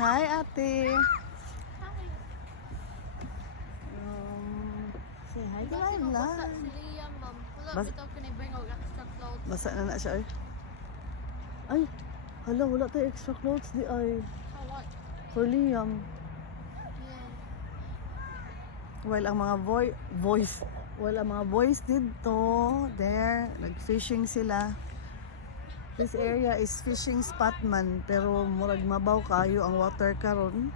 Hi, ate. Hi. Say hi to Diba my sino basa vlog. si Liam, ma'am? Wala, Bas- bitaw ka na bring og extra clothes. Basa na siya, ay. Ay, hala, wala tayo extra clothes di ay. How what? For Liam. Yeah. While ang mga boys dito, there, nag-fishing sila. This area is fishing spot man, pero murag mabaw kayo ang water karon.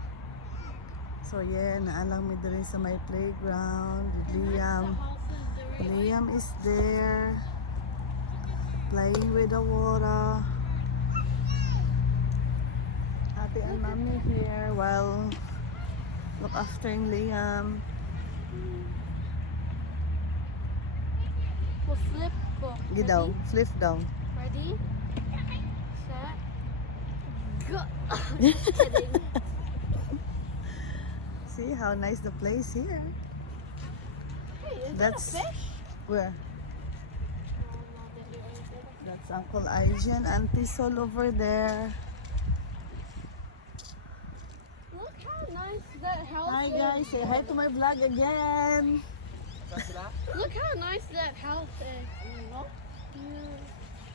So yeah, naalang mi diri sa my playground with Liam. Liam is there, playing with the water. Ate and mommy here while look after Liam. We'll flip ko. Get down, flip down. Ready? Set. Go. Just kidding. See how nice the place here. Hey, is That's that a fish? where? Oh, no, there is. That's Uncle Aijan, Auntie Sol over there. Look how nice that house Hi is. guys, say hi to my vlog again. Look how nice that house is. No?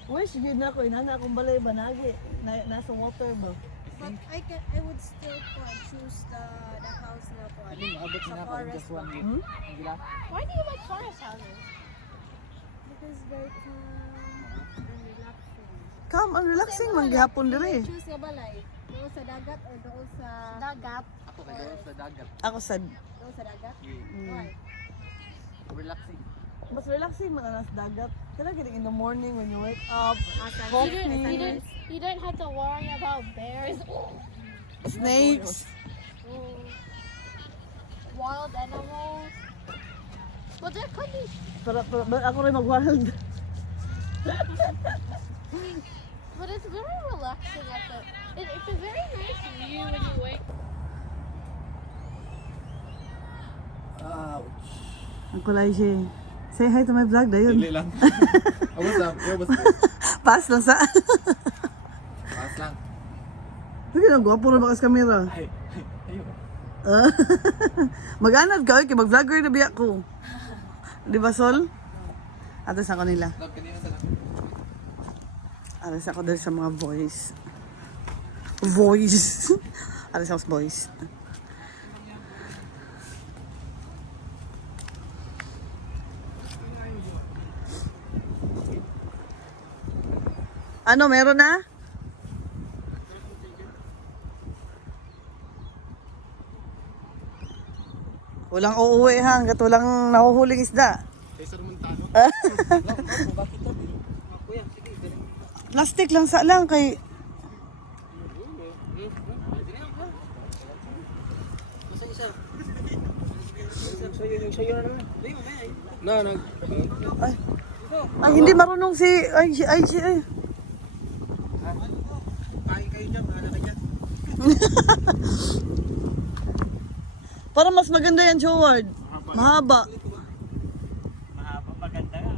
Wish yun na ko, inana akong balay banagi. Nasa water ba? But I would still choose the house na po. Sa forest ba? Why do you like forest houses? Because very calm and relaxing. Come, ang relaxing man gihapon dire. Choose nga balay. Doon sa dagat or doon sa Dagat. Ako kayo sa dagat. Ako sad. doon sa dagat? Mm. Why? Relaxing. Mas relaxing man ang nasa dagat. Kaya getting in the morning when you wake up, You don't have to worry about bears. snakes. Wild animals. But there could be. Para ako rin mag-wild. But it's very relaxing at the. It's a very nice view when you wake. Ouch. Uncle Aijan, say hi to my vlog dayon. Dili lang. What's up? Yo, what's up? Pass lang sa. Pass lang. Sige na, gwapo rin bakas kamera. Ay, ayo. Mag-anad ka, kay mag-vlogger na biya ko. Di ba, Sol? Atas ako nila. Love, kanina sa lang. Atas ako dahil sa mga voice. Voice. Atas ako sa voice. Ano, meron na? Walang uuwi ha, hanggat walang nahuhuling isda. Cesar Montano. Bakit to? Kuya, sige, galing. Plastic lang sa lang kay Masa isa? Sayo na naman. Na, nag... ay, ay hindi marunong si ay Kain kayo dyan, mga na dyan. para mas maganda yan, Joward. Mahaba. Mahaba, maganda nga.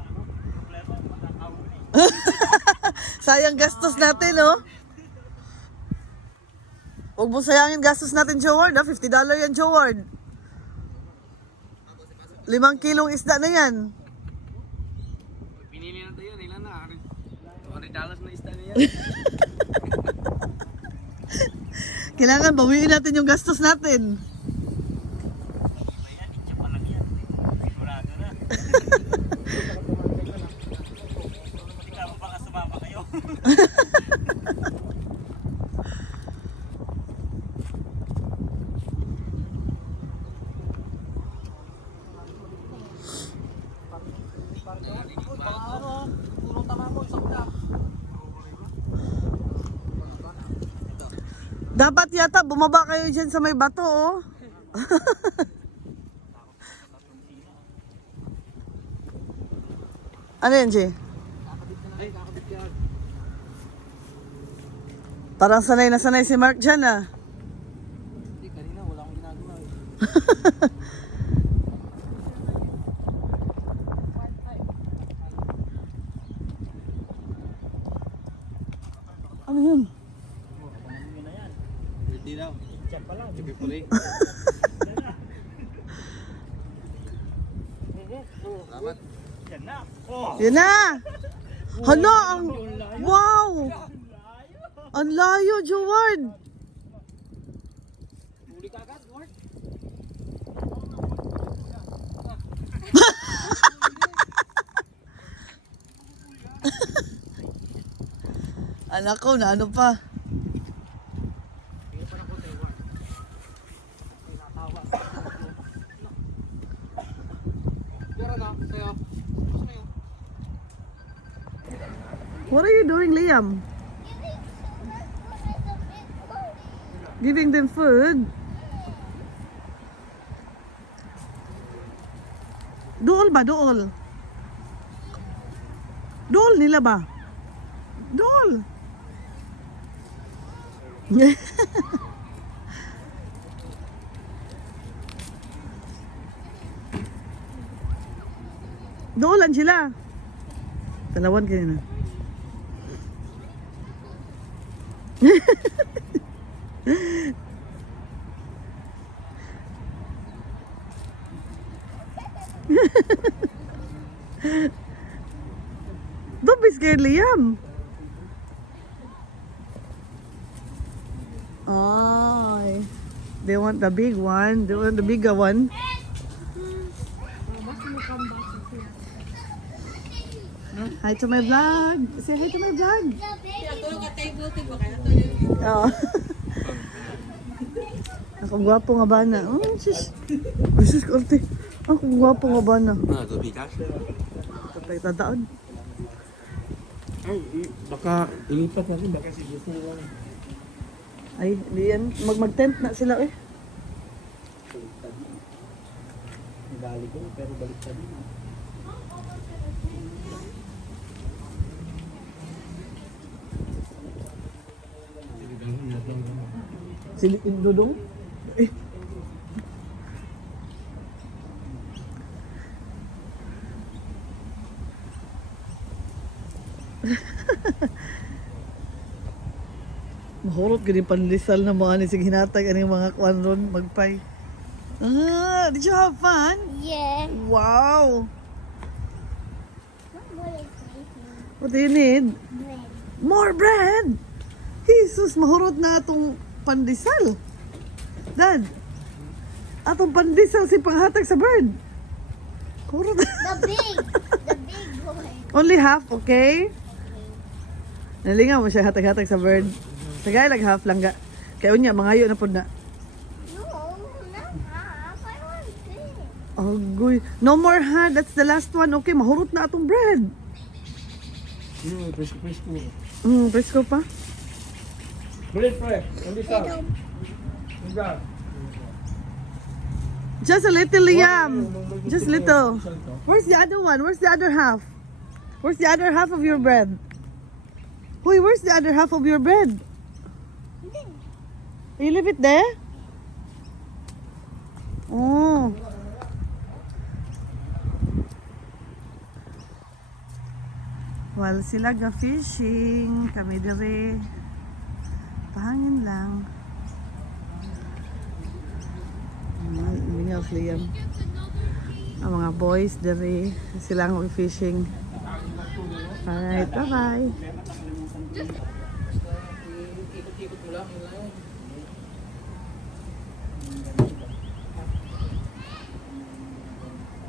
Problema, makakahuli. Sayang gastos natin, oh. Huwag mo sayangin gastos natin, Joward, ha? $50 yan, Joward. 5 kilong isda na yan. Pinili na tayo, nila na. $200 na isda na yan. Kailangan bawiin natin yung gastos natin. Dapat yata bumaba kayo dyan sa may bato, oh. Ano yan, Jay? Parang sanay na sanay si Mark dyan, ah. Hindi, kanina wala akong ginagawa. Ano yun? Birthday Hindi daw. Check pa lang. Check pa rin. Salamat. Yan na! Hala! Wow! Ang layo, Joward! Huli ka agad, Lord. Anak ko, na ano pa? Pero na, sa'yo. Gusto mo yun? What are you doing, Liam? Giving them food? Dool ba? Dool? Dool nila ba? Dool! Doolan sila. Talawan kayo na. Don't be scared, Liam. Ay. They want the big one. They want the bigger one. Hi to my vlog. Say hi to my vlog. Oh. Ako gwapo nga ba na? Oh, sis. Sis, korte. Ako gwapo nga ba na? Ah, gabi ka? Kapag tataon. Ay, baka ilipat na rin. Baka si Gusto lang. Ay, hindi yan. Mag-tent na sila eh. Balik ko, pero balik sa din. Sili Dudong? Eh. Mahurot gani panlisal na mga ni sige hinatag ani mga kuan ron magpay. Ah, did you have fun? Yeah. Wow. What is making What do you need? bread? More bread. Jesus, mahurot na atong pandesal. Dad. Atong pandesal si panghatag sa bird. Hurot. The big boy. Only half, okay? Nalingaw mo siya hatag-hatag sa bird. Sagay lang half lang ga. Kaya unya mangayo na pud na. No, not half. I want this. Agoy. No more ha. That's the last one. Okay, mahurot na atong bread. Presko. Presko pa. Bread, pre. Hindi sa. Just a little, Liam. Just little. Where's the other one? Where's the other half? Where's the other half of your bread? Hoy, where's the other half of your bread? You leave it there? Oh. While sila ga-fishing, kami dire. Pahangin lang. Mingaw Liam. Ang mga boys dire, sila ang fishing. Alright, bye-bye. Ikot-ikot mo lang.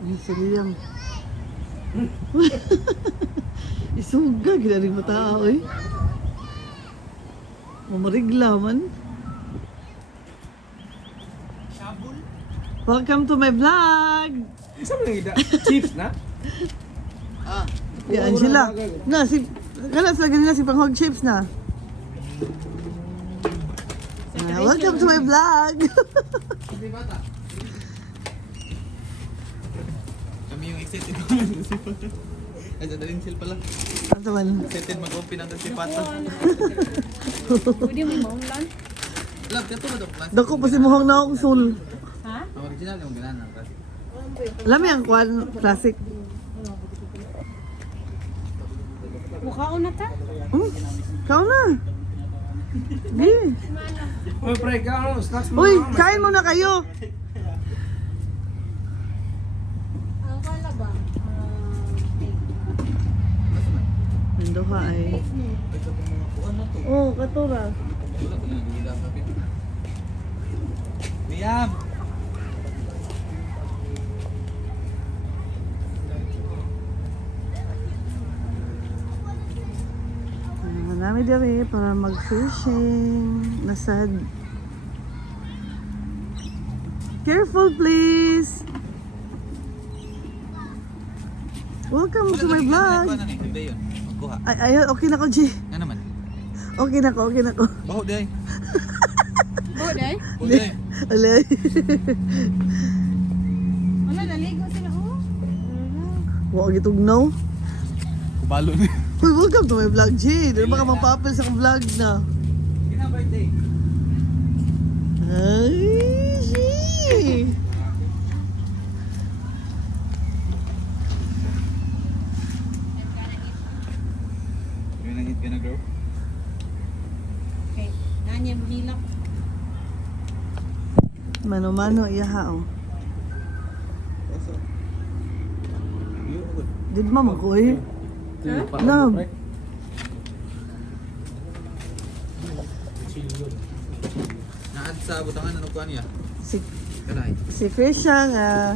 Ay, si Liam. Isuga, ginaling mo tao eh. Mamarigla man. Welcome to my vlog! Isa mo lang ida? Chips na? Yan sila. Na, si... Kalas na ganila si Panghog Chips na. Welcome to my vlog! Hindi bata. Kami yung excited ko. Ay, sa daling sil pala. Ano man? Excited mag-open ang si Pata. Pwede mo maulan? Love, kato ba daw? Dako pa si Muhang na akong sul. Ang original yung ganaan ng kasi. Alam mo yung kwan, classic. Mukhaon na ta? Kau na. Di. Uy, pre, ka, snacks mo. Uy, kain muna kayo. Ang kala ba? Nandoha ay. Ano to? Oh, katura. Wala ko nang hila sa pin. Liam! Marami diri para mag-fishing. Nasad. Careful, please. Welcome to my vlog. Ano ni? Hindi yun. Magkuha. Ay, okay na ko, G. Ano naman? Okay na ko, okay na ko. Baho day. Oh, day. Uli. Alay. Wala, naligo sila. Oh. Wa gitugnaw. Kubalo ni. Uy, welcome to my vlog, G. Dili ba ka mapapil sa akong vlog na? Kina birthday. Ay, G. Yung nag-hit ka na, girl? Okay, nanya mo hilak. Mano-mano, iyaha, oh. Did ma mo ko, eh. No. Naad sa butangan ano kuan niya? Si, Kanay. si Krisha nga,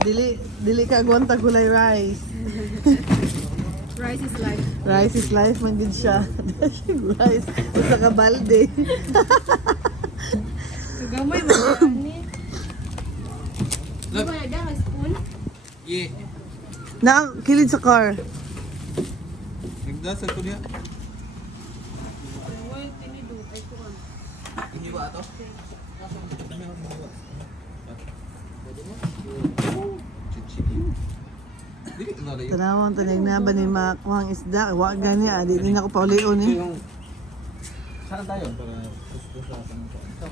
dili ka gwanta gulay rice. Rice is life. Rice is life man gid siya. Rice, usa ka balde. Gamay mo yan ni. Love. Diba na dyan, spoon? Ye. Na kilid sa car. Nagdasal ko niya. Well, tinido. Ay, kuwan. Inyo ba ato? Dami ako mga Dili na dayo. Tanawang tanay na ba ni makuhang isda? Wa gani adi din ako paulion eh. Saan tayo? Para sa